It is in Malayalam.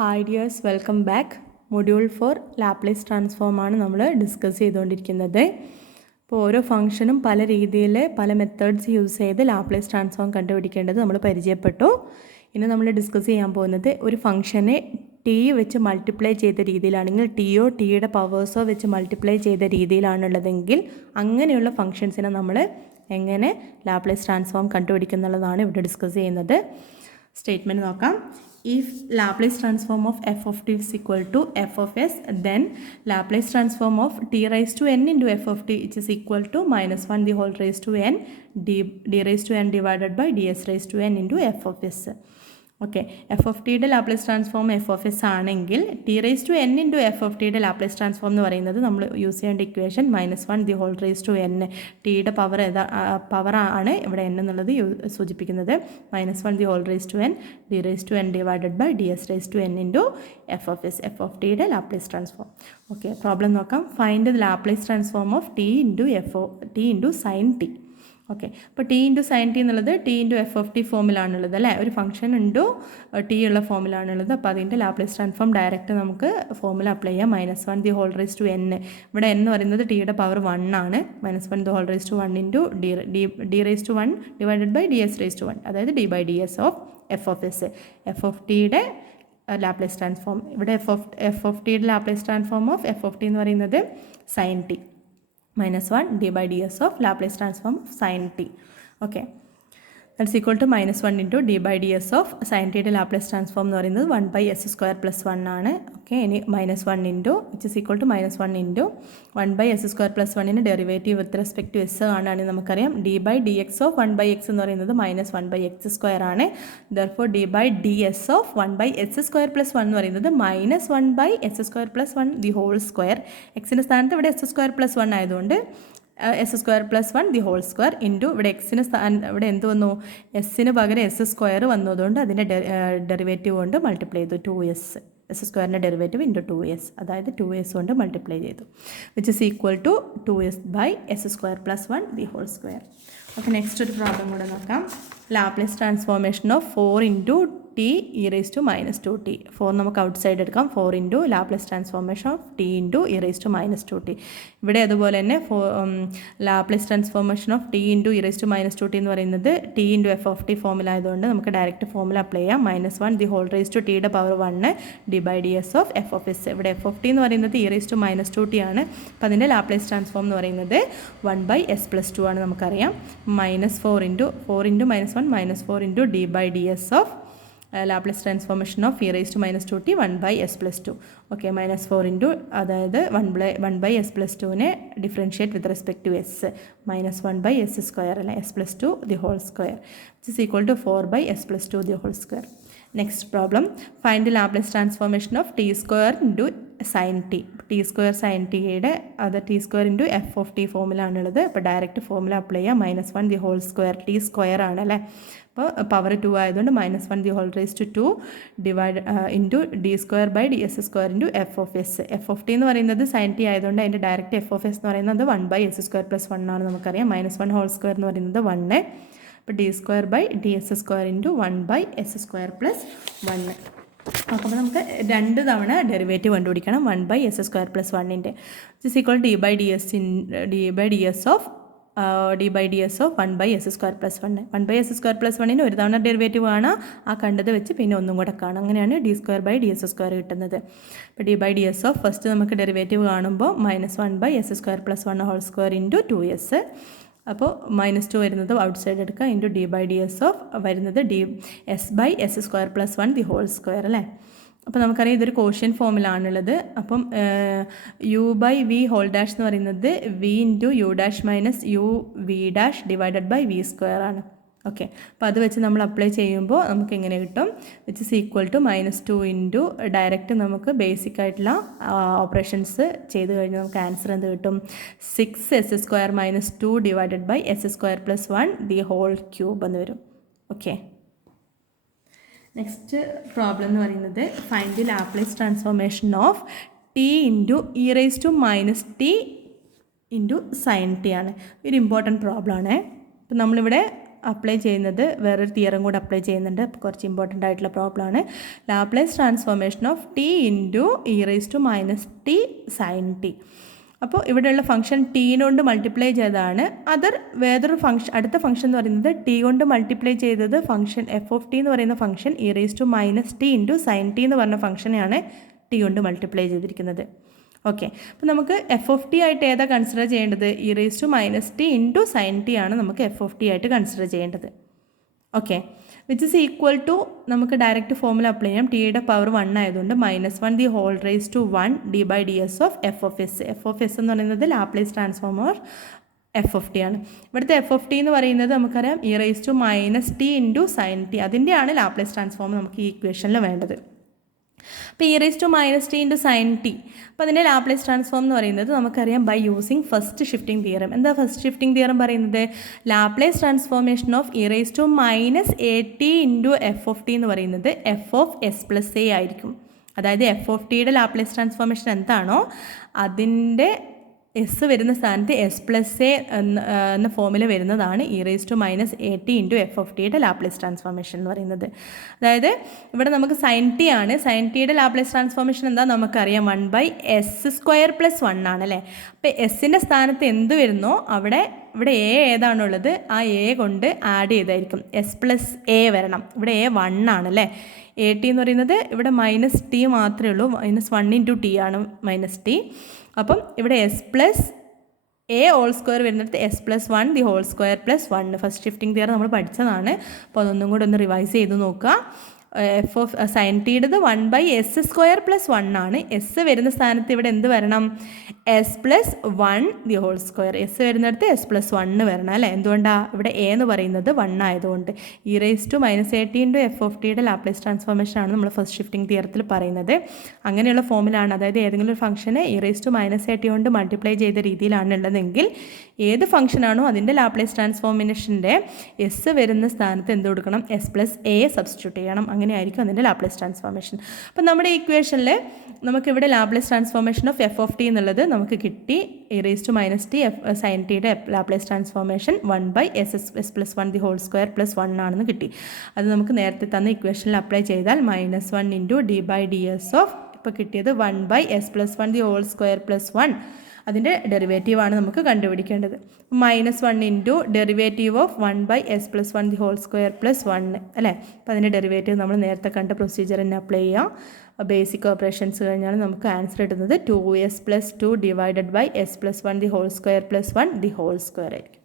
Hi dears, welcome back. Module 4 Laplace ട്രാൻസ്ഫോമാണ് നമ്മൾ ഡിസ്കസ് ചെയ്തുകൊണ്ടിരിക്കുന്നത്. അപ്പോൾ ഓരോ ഫംഗ്ഷനും പല രീതിയിൽ പല മെത്തേഡ്സ് യൂസ് ചെയ്ത് ലാപ്ലേസ് ട്രാൻസ്ഫോം കണ്ടുപിടിക്കേണ്ടത് നമ്മൾ പരിചയപ്പെട്ടു. ഇനി നമ്മൾ ഡിസ്കസ് ചെയ്യാൻ പോകുന്നത് ഒരു ഫംഗ്ഷനെ ടി വെച്ച് മൾട്ടിപ്ലൈ ചെയ്ത രീതിയിലാണെങ്കിൽ ടിയോ ടിയുടെ പവേഴ്സോ വെച്ച് മൾട്ടിപ്ലൈ ചെയ്ത രീതിയിലാണുള്ളതെങ്കിൽ അങ്ങനെയുള്ള ഫംഗ്ഷൻസിനെ നമ്മൾ എങ്ങനെ ലാപ്ലേസ് ട്രാൻസ്ഫോം കണ്ടുപിടിക്കുന്നുള്ളതാണ് ഇവിടെ ഡിസ്കസ് ചെയ്യുന്നത്. സ്റ്റേറ്റ്മെൻറ്റ് നോക്കാം. If Laplace transform of f of t is equal to f of s, then Laplace transform of t raised to n into f of t, which is equal to minus 1 the whole raised to n d raised to n divided by ds raised to n into f of s. Okay, f of ടിയുടെ Laplace transform f of s ആണെങ്കിൽ t raise to n into f of ടിയുടെ ലാപ്ലേസ് ട്രാൻസ്ഫോം എന്ന് പറയുന്നത് നമ്മൾ യൂസ് ചെയ്യേണ്ട equation -1 the whole raise to n. ടിയുടെ പവർ ആണ് ഇവിടെ എൻ എന്നുള്ളത് സൂചിപ്പിക്കുന്നത്. -1 the whole raise to n d raise to n divided by d s raise to n into f of S, F of ടിയുടെ ലാപ്ലേസ് ട്രാൻസ്ഫോം. ഓക്കെ, പ്രോബ്ലം നോക്കാം. Find the Laplace transform of t into sine t. Okay, അപ്പോൾ ടി ഇൻറ്റു സൈൻ ടി എന്നുള്ളത് t into f of t ഫോമിലാണുള്ളത് അല്ലേ. ഒരു ഫംഗ്ഷൻ ഇൻറ്റു ടി ഉള്ള ഫോമിലാണുള്ളത്. അപ്പോൾ അതിൻ്റെ ലാപ്ലേസ് ട്രാൻസ്ഫോം ഡയറക്റ്റ് നമുക്ക് ഫോമിൽ അപ്ലൈ ചെയ്യാം. -1 the whole raise to n. ഇവിടെ എൻ എന്ന് പറയുന്നത് ടിയുടെ പവർ 1 ആണ്. -1 the whole raise to 1 into d raise to 1 divided by d s raise to 1, അതായത് d by d s of F of S. F of ടിയുടെ ലാപ്ലേസ് ട്രാൻസ്ഫോം ഇവിടെ എഫ് ഓഫ് ടിയുടെ Laplace transform of F of T എന്ന് പറയുന്നത് sine t. -1 d by ds of Laplace transform of sin t. Okay, that's equal to -1 into d by ds of sin t യുടെ ലാപ്ലേസ് ട്രാൻസ്ഫോം എന്ന് പറയുന്നത് 1 by s സ്ക്വയർ പ്ലസ് 1 ആണ്. ഓക്കെ, ഇനി -1 into which is equal to -1 into 1 by s square plus 1ന് derivative with respect to s ആണെങ്കിൽ നമുക്കറിയാം d by dx of 1 by x എന്ന് പറയുന്നത് -1 by x സ്ക്വയർ ആണ്. Therefore d by ds of 1 by s square plus 1 എന്ന് പറയുന്നത് -1 by s square plus 1 the whole square. എക്സിൻ്റെ സ്ഥാനത്ത് ഇവിടെ s സ്ക്വയർ പ്ലസ് 1 ആയതുകൊണ്ട് s square plus 1 the whole square into ഇവിടെ എക്സിന് ഇവിടെ എന്ത് വന്നു, എസ്സിന് പകരം എസ് സ്ക്വയർ വന്നതുകൊണ്ട് അതിൻ്റെ ഡെറിവേറ്റീവ് കൊണ്ട് മൾട്ടിപ്ലൈ ചെയ്തു. 2s, എസ് സ്ക്വയറിൻ്റെ ഡെറിവേറ്റീവ് ഇൻറ്റു 2s, അതായത് 2s കൊണ്ട് മൾട്ടിപ്ലൈ ചെയ്തു. Which is equal to 2s by s square plus 1 the whole square. Okay, next ഒരു പ്രോബ്ലം കൂടെ നോക്കാം. Laplace transformation of 4 into t e raise to -2t. 4 നമുക്ക് ഔട്ട് സൈഡ് എടുക്കാം. 4 into Laplace transformation of t into e raise to -2t. ഇവിടെ അതുപോലെ തന്നെ Laplace transformation of t into e raise to -2t എന്ന് പറയുന്നത് t into f of t ഫോമിലായതുകൊണ്ട് നമുക്ക് ഡയറക്റ്റ് ഫോമിൽ അപ്ലൈ ചെയ്യാം. -1 ദി ഹോൾ റേസ് ടു ടിയുടെ power 1 d by d s of F of s. ഇവിടെ എഫ് ഓഫ് ടി എന്ന് പറയുന്നത് ഇ റേസ് ടു -2t ആണ്. അപ്പോൾ അതിൻ്റെ ലാപ്ലേസ് ട്രാൻസ്ഫോം എന്ന് പറയുന്നത് 1 ബൈ എസ് പ്ലസ് 2 ആണ്. നമുക്കറിയാം -4 into -4 into d by d s of Laplace transformation of e raise to -2t 1 by s plus 2. Okay, -4 into അതായത് 1 ബൈ എസ് പ്ലസ് 2നെ differentiate with respect to s. -1 by s square അല്ലെ, s plus 2 the whole square which is equal to 4 by s plus 2 the whole square. Next problem. Find the Laplace transformation of t square into sine t. T square sine ടിയുടെ അത് t square into f of t ഫോമിലാണുള്ളത്. അപ്പോൾ ഡയറക്റ്റ് ഫോമിൽ അപ്ലൈ ചെയ്യാം. -1 the whole square, t square ആണ് അല്ലേ. അപ്പോൾ പവർ 2 ആയതുകൊണ്ട് -1 the whole raise to 2 divide into d square by d s square into f of S. F of T എന്ന് പറയുന്നത് സൈൻ ടി ആയതുകൊണ്ട് അതിൻ്റെ ഡയറക്റ്റ് എഫ് ഓഫ് എസ് എന്ന് പറയുന്നത് 1 ബൈ എസ് സ്ക്വയർ പ്ലസ് 1 ആണ്. നമുക്കറിയാം -1 ഹോൾ സ്ക്വയർ എന്ന് പറയുന്നത് 1. അപ്പോൾ d square by d s square into 1 by s square plus 1. അപ്പോൾ നമുക്ക് 2 തവണ ഡെറിവേറ്റീവ് കണ്ടുപിടിക്കണം. 1 ബൈ എസ് സ്ക്വയർ പ്ലസ് 1ൻ്റെ is equal d by d s of 1 by s square plus 1. 1 by s square plus 1ന് ഒരു തവണ ഡെറിവേറ്റീവ് ആണ്, ആ കണ്ടത് വെച്ച് പിന്നെ ഒന്നും കൂടെ കാണും. അങ്ങനെയാണ് d square by d s square കിട്ടുന്നത്. അപ്പോൾ d by d s of first നമുക്ക് ഡെറിവേറ്റീവ് കാണുമ്പോൾ -1 by s square plus 1 whole square into 2s. അപ്പോൾ -2 വരുന്നത് ഔട്ട് സൈഡ് എടുക്കുക. Into d by d s of വരുന്നത് d s by s square plus 1 the whole square അല്ലേ. അപ്പോൾ നമുക്കറിയാം ഇതൊരു കോഷ്യൻ ഫോമിലാണുള്ളത്. അപ്പം u by v whole dash എന്ന് പറയുന്നത് v into U dash minus u v dash divided by v square ആണ്. ഓക്കെ, അപ്പോൾ അത് വെച്ച് നമ്മൾ അപ്ലൈ ചെയ്യുമ്പോൾ നമുക്ക് എങ്ങനെ കിട്ടും, which is equal to -2 into direct നമുക്ക് ബേസിക് ആയിട്ടുള്ള ഓപ്പറേഷൻസ് ചെയ്ത് കഴിഞ്ഞാൽ നമുക്ക് ആൻസർ എന്ത് കിട്ടും, 6s square -2 divided by s square plus 1 the whole cube എന്ന് വരും. ഓക്കെ, നെക്സ്റ്റ് പ്രോബ്ലം എന്ന് പറയുന്നത് find the Laplace transformation of t into e raise to -t into sine t ആണ്. ഒരു ഇമ്പോർട്ടൻറ്റ് പ്രോബ്ലം ആണ്. അപ്പോൾ നമ്മളിവിടെ അപ്ലൈ ചെയ്യുന്നത് വേറൊരു തിയറും കൂടെ അപ്ലൈ ചെയ്യുന്നുണ്ട്. കുറച്ച് ഇമ്പോർട്ടൻ്റ് ആയിട്ടുള്ള പ്രോബ്ലമാണ്. Laplace transformation of t into e rice to minus t sine T. അപ്പോൾ ഇവിടെയുള്ള ഫംഗ്ഷൻ ടീനോണ്ട് മൾട്ടിപ്ലൈ ചെയ്തതാണ്. വേറൊരു ഫംഗ്ഷൻ, അടുത്ത ഫംഗ്ഷൻ എന്ന് പറയുന്നത് ടി കൊണ്ട് മൾട്ടിപ്ലൈ ചെയ്തത് ഫംഗ്ഷൻ എഫ് ഓഫ് ടി എന്ന് പറയുന്ന function e rice to minus T into sine t എന്ന് പറഞ്ഞ ഫംഗ്ഷനെയാണ് ടി കൊണ്ട് മൾട്ടിപ്ലൈ ചെയ്തിരിക്കുന്നത്. ഓക്കെ, അപ്പോൾ നമുക്ക് എഫ് ഓഫ് ടി ആയിട്ട് ഏതാ കൺസിഡർ ചെയ്യേണ്ടത്? E rice to minus T into sine t ആണ് നമുക്ക് എഫ് ഓഫ് ടി ആയിട്ട് കൺസിഡർ ചെയ്യേണ്ടത്. Okay, which is equal to, നമുക്ക് ഡയറക്റ്റ് ഫോമുല അപ്ലൈ ചെയ്യാം. ടിയുടെ പവർ 1 ആയതുകൊണ്ട് -1 the whole raise to 1 d by d s of F of S. F of S എന്ന് പറയുന്നത് Laplace transform of F of T ആണ്. ഇവിടുത്തെ എഫ് ഓഫ് ടി എന്ന് പറയുന്നത് നമുക്കറിയാം e rice to minus T into sine T. അതിൻ്റെയാണ് ലാപ്ലേസ് ട്രാൻസ്ഫോം നമുക്ക് ഈ ഇക്വേഷനിൽ വേണ്ടത്. അപ്പോൾ e rice to minus T into sine T, അപ്പോൾ അതിൻ്റെ ലാപ്ലേസ് ട്രാൻസ്ഫോം എന്ന് പറയുന്നത് നമുക്കറിയാം by using first shifting theorem. എന്താ ഫസ്റ്റ് ഷിഫ്റ്റിംഗ് തിയറം പറയുന്നത്? Laplace transformation of e rice to minus a t into f of T എന്ന് പറയുന്നത് F of S plus A ആയിരിക്കും. അതായത് എഫ് ഓഫ് ടിയുടെ ലാപ്ലേസ് ട്രാൻസ്ഫോർമേഷൻ എന്താണോ അതിൻ്റെ എസ് വരുന്ന സ്ഥാനത്ത് എസ് പ്ലസ് എ എന്ന ഫോമിൽ വരുന്നതാണ് e rice to minus a t into f of ടിയുടെ ലാപ്ലേസ് ട്രാൻസ്ഫോർമേഷൻ എന്ന് പറയുന്നത്. അതായത് ഇവിടെ നമുക്ക് സൈൻ ടി ആണ്. സൈൻ ടിയുടെ ലാപ്ലേസ് ട്രാൻസ്ഫോർമേഷൻ എന്താ നമുക്കറിയാം, 1/s² + 1 ആണല്ലേ. അപ്പോൾ എസിൻ്റെ സ്ഥാനത്ത് എന്ത് വരുന്നോ ഇവിടെ എ ഏതാണുള്ളത് ആ എ കൊണ്ട് ആഡ് ചെയ്തായിരിക്കും എസ് പ്ലസ് എ വരണം. ഇവിടെ എ 1 ആണല്ലേ. എ ടി എന്ന് പറയുന്നത് ഇവിടെ മൈനസ് ടി മാത്രമേ ഉള്ളൂ. -1 ഇൻറ്റു ടി ആണ് മൈനസ് ടി. അപ്പം ഇവിടെ S plus A whole square വരുന്നിടത്ത് S plus 1 the whole square plus 1. First shifting theory നമ്മൾ പഠിച്ചതാണ്. അപ്പോൾ അതൊന്നും കൂടെ ഒന്ന് റിവൈസ് ചെയ്ത് നോക്കുക. എഫ് ഓഫ് സൈൻ ടിയുടേത് 1/s² + 1 ആണ്. എസ് വരുന്ന സ്ഥാനത്ത് ഇവിടെ എന്ത് വരണം? S plus 1 the whole square. S വരുന്നിടത്ത് എസ് പ്ലസ് 1 വരണം അല്ലേ. എന്തുകൊണ്ടാണ്? ഇവിടെ എ എന്ന് പറയുന്നത് 1 ആയതുകൊണ്ട്. E rice to minus a t into f of ടിയുടെ ലാപ്ലേസ് ട്രാൻസ്ഫോർമേഷൻ ആണ് നമ്മൾ ഫസ്റ്റ് ഷിഫ്റ്റിംഗ് തിയറത്തിൽ പറയുന്നത്. അങ്ങനെയുള്ള ഫോമിലാണ്, അതായത് ഏതെങ്കിലും ഒരു ഫംഗ്ഷനെ e rice to minus a t കൊണ്ട് മൾട്ടിപ്ലൈ ചെയ്ത രീതിയിലാണ് ഉള്ളതെങ്കിൽ ഏത് ഫംഗ്ഷനാണോ അതിൻ്റെ ലാപ്ലേസ് ട്രാൻസ്ഫോർമേഷൻ്റെ എസ് വരുന്ന സ്ഥാനത്ത് എന്ത് കൊടുക്കണം? എസ് പ്ലസ് എ സബ്സ്റ്റിറ്റ്യൂട്ട് ചെയ്യണം. അങ്ങനെയായിരിക്കും അതിൻ്റെ ലാപ്ലേസ് ട്രാൻസ്ഫോർമേഷൻ. അപ്പം നമ്മുടെ ഇക്വേഷനിൽ നമുക്കിവിടെ Laplace transformation of F of T എന്നുള്ളത് നമുക്ക് കിട്ടി. E rice to minus T F sine ടിയുടെ Laplace transformation 1/s+1 the whole square + 1 ആണെന്ന് കിട്ടി. അത് നമുക്ക് നേരത്തെ തന്ന ഇക്വേഷനിൽ അപ്ലൈ ചെയ്താൽ -1 into d by d s of, ഇപ്പോൾ കിട്ടിയത് 1/s+1 ദി ഹോൾ സ്ക്വയർ + 1. അതിൻ്റെ ഡെറിവേറ്റീവാണ് നമുക്ക് കണ്ടുപിടിക്കേണ്ടത്. -1 ഇൻറ്റു derivative of 1/s+1 the whole square + 1 അല്ലേ. അപ്പോൾ അതിൻ്റെ ഡെറിവേറ്റീവ് നമ്മൾ നേരത്തെ കണ്ട പ്രൊസീജിയർ തന്നെ അപ്ലൈ ചെയ്യാം. ബേസിക് ഓപ്പറേഷൻസ് കഴിഞ്ഞാൽ നമുക്ക് ആൻസർ കിട്ടുന്നത് 2s + 2 divided by s+1 the whole square + 1 the whole square ആയിരിക്കും.